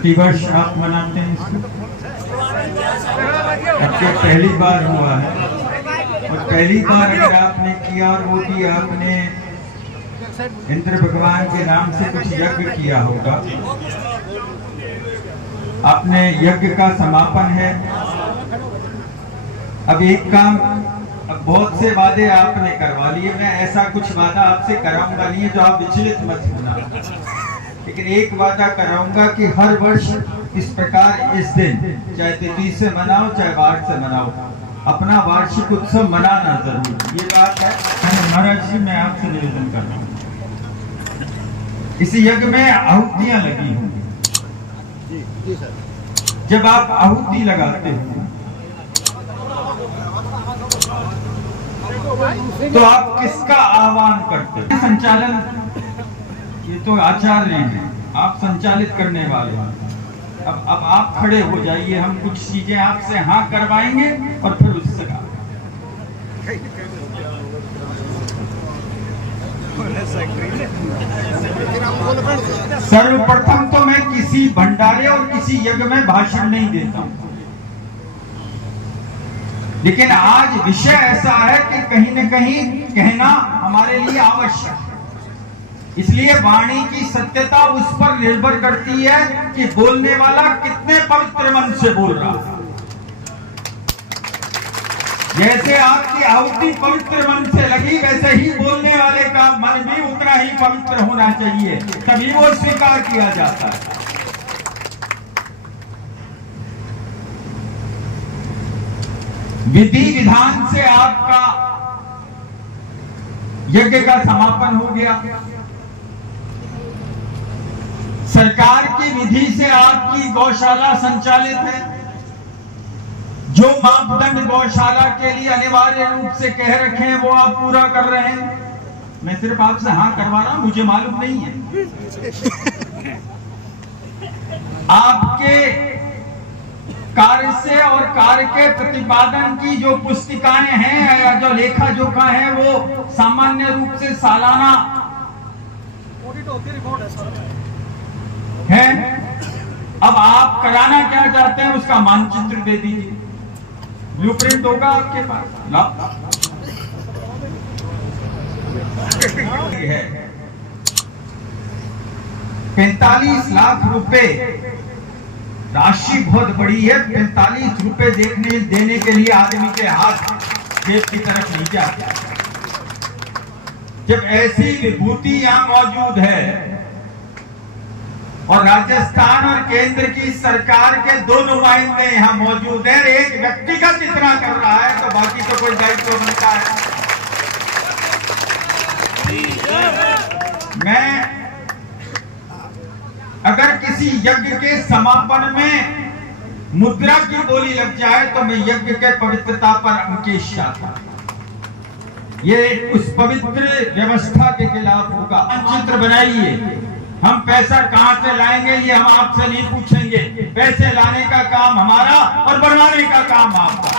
प्रतिवर्ष आप मनाते हैं इसको? अब तो पहली बार हुआ है, और पहली बार अगर आपने किया और वो भी आपने इंद्र भगवान के नाम से कुछ यज्ञ किया होगा, आपने यज्ञ का समापन है। अब एक काम, अब बहुत से वादे आपने करवा लिए, मैं ऐसा कुछ वादा आपसे कराऊंगा नहीं है जो आप विचलित मत होना, लेकिन एक वादा कराऊंगा कि हर वर्ष इस प्रकार इस दिन चाहे तिथि से मनाओ चाहे वार से मनाओ, अपना वार्षिक उत्सव मनाना जरूर। ये बात है। महाराज जी, मैं आपसे निवेदन कर रहा हूँ, इस यज्ञ में आहुतियां लगी होंगी। जब आप आहुति लगाते हो तो आप किसका आह्वान करते हैं? संचालन, ये तो आचार्य हैं, आप संचालित करने वाले हैं। अब आप खड़े हो जाइए, हम कुछ चीजें आपसे हाँ करवाएंगे और फिर उससे सर्वप्रथम तो मैं किसी भंडारे और किसी यज्ञ में भाषण नहीं देता हूं, लेकिन आज विषय ऐसा है कि कहीं न कहीं कहना हमारे लिए आवश्यक है। इसलिए वाणी की सत्यता उस पर निर्भर करती है कि बोलने वाला कितने पवित्र मन से बोल रहा है। जैसे आपकी आहुति पवित्र मन से लगी, वैसे ही बोलने वाले का मन भी उतना ही पवित्र होना चाहिए, तभी वो स्वीकार किया जाता है। विधि विधान से आपका यज्ञ का समापन हो गया, सरकार की विधि से आपकी गौशाला संचालित है। जो मापदंड गौशाला के लिए अनिवार्य रूप से कह रखे हैं वो आप पूरा कर रहे हैं। मैं सिर्फ आपसे हाँ करवा रहा हूं, मुझे मालूम नहीं है। आपके कार्य से और कार्य के प्रतिपादन की जो पुस्तिकाएं हैं या जो लेखा जोखा है वो सामान्य रूप से सालाना है। अब आप कराना क्या चाहते हैं उसका मानचित्र दे दीजिए, ब्लूप्रिंट होगा आपके पास। है 45 लाख रुपए राशि बहुत बड़ी है। 45 रुपए देने के लिए आदमी के हाथ जेब की तरफ नहीं जाते। जब ऐसी विभूति यहां मौजूद है और राजस्थान और केंद्र की सरकार के 2 नुमाइंदे यहां मौजूद हैं, एक व्यक्तिगत इतना कर रहा है तो बाकी तो कोई दायित्व बनता है। मैं अगर किसी यज्ञ के समापन में मुद्रा की बोली लग जाए तो मैं यज्ञ के पवित्रता पर अंकुश आता। ये उस पवित्र व्यवस्था के खिलाफ होगा। मानचित्र बनाइए, हम पैसा कहां से लाएंगे ये हम आपसे नहीं पूछेंगे। पैसे लाने का काम हमारा और बनवाने का काम आपका।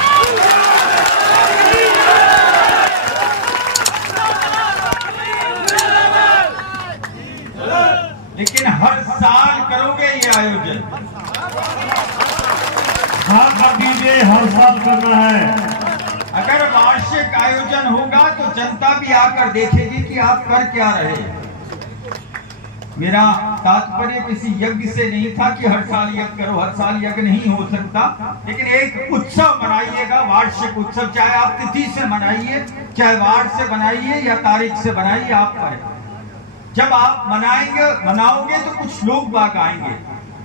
लेकिन हर साल करोगे ये आयोजन? हाँ कर दीजिए, हर साल करना है। अगर वार्षिक आयोजन होगा तो जनता भी आकर देखेगी कि आप कर क्या रहे। मेरा तात्पर्य किसी यज्ञ से नहीं था कि हर साल यज्ञ करो, हर साल यज्ञ नहीं हो सकता, लेकिन एक उत्सव बनाइएगा, वार्षिक उत्सव, चाहे आप तिथि से मनाइए, चाहे वार से बनाइए या तारीख से बनाइए, आप पर। जब आप मनाओगे तो कुछ लोग बाग आएंगे,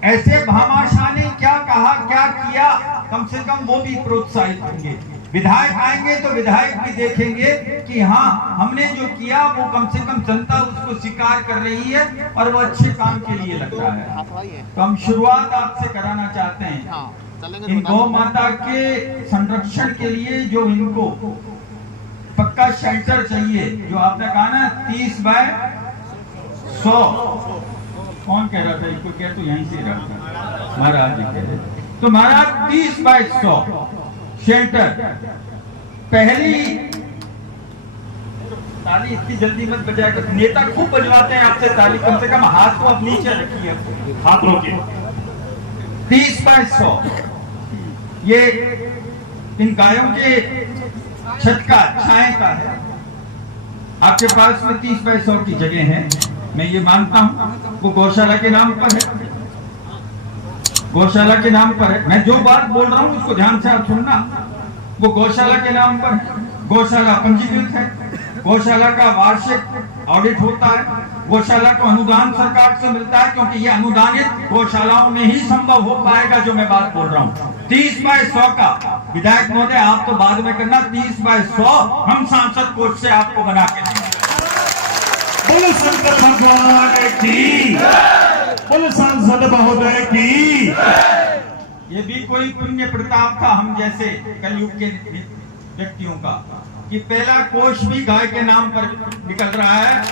ऐसे भामाशाह ने क्या कहा क्या किया, कम से कम वो भी प्रोत्साहित होंगे। विधायक आएंगे तो विधायक भी देखेंगे कि हाँ हमने जो किया वो कम से कम जनता उसको स्वीकार कर रही है और वो अच्छे काम के लिए लग रहा है। तो हम शुरुआत आपसे कराना चाहते हैं इन गौ माता के संरक्षण के लिए। जो इनको पक्का शेल्टर चाहिए, जो आपने कहा ना 30 बाय 100, कौन कह रहा था इसको? क्या तो यहीं से रहा था, महाराज जी कह रहे। तो महाराज 30 बाय 100 शेल्टर। पहली ताली इतनी जल्दी मत बजाया कर, नेता खूब बजवाते हैं आपसे ताली, कम से कम हाथ को अब नीचे रखिए, हाथ रोके। 30 बाय 100 ये इन गायों के छत का छाए का है। आपके पास में 30 बाय 100 की जगह है, मैं ये मानता हूं वो गौशाला के नाम पर है, गौशाला के नाम पर है। मैं जो बात बोल रहा हूं उसको ध्यान से आप सुनना। वो गौशाला के नाम पर है, गौशाला पंजीकृत है, गौशाला का वार्षिक ऑडिट होता है, गौशाला को अनुदान सरकार से मिलता है, क्योंकि ये अनुदानित गौशालाओं में ही संभव हो पाएगा जो मैं बात बोल रहा हूँ। 30 बाय 100 का विधायक महोदय आप तो बाद में करना, 30 बाय 100 हम सांसद कोष से आपको बना के देंगे। बोले शंकर भगवान की, बोले सांसद महोदय की। ये भी कोई पुण्य प्रताप था हम जैसे कलयुग के व्यक्तियों का कि पहला कोष भी गाय के नाम पर निकल रहा है।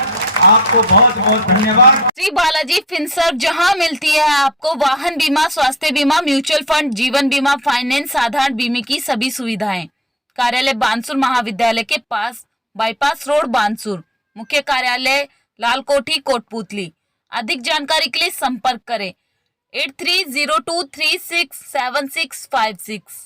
आपको बहुत बहुत धन्यवाद। श्री बालाजी फिनसर्व, जहां मिलती है आपको वाहन बीमा, स्वास्थ्य बीमा, म्यूचुअल फंड, जीवन बीमा, फाइनेंस, साधारण बीमे की सभी सुविधाएं। कार्यालय बानसूर महाविद्यालय के पास, बाईपास रोड बानसूर। मुख्य कार्यालय लालकोठी कोटपुतली। अधिक जानकारी के लिए संपर्क करें 8302367656।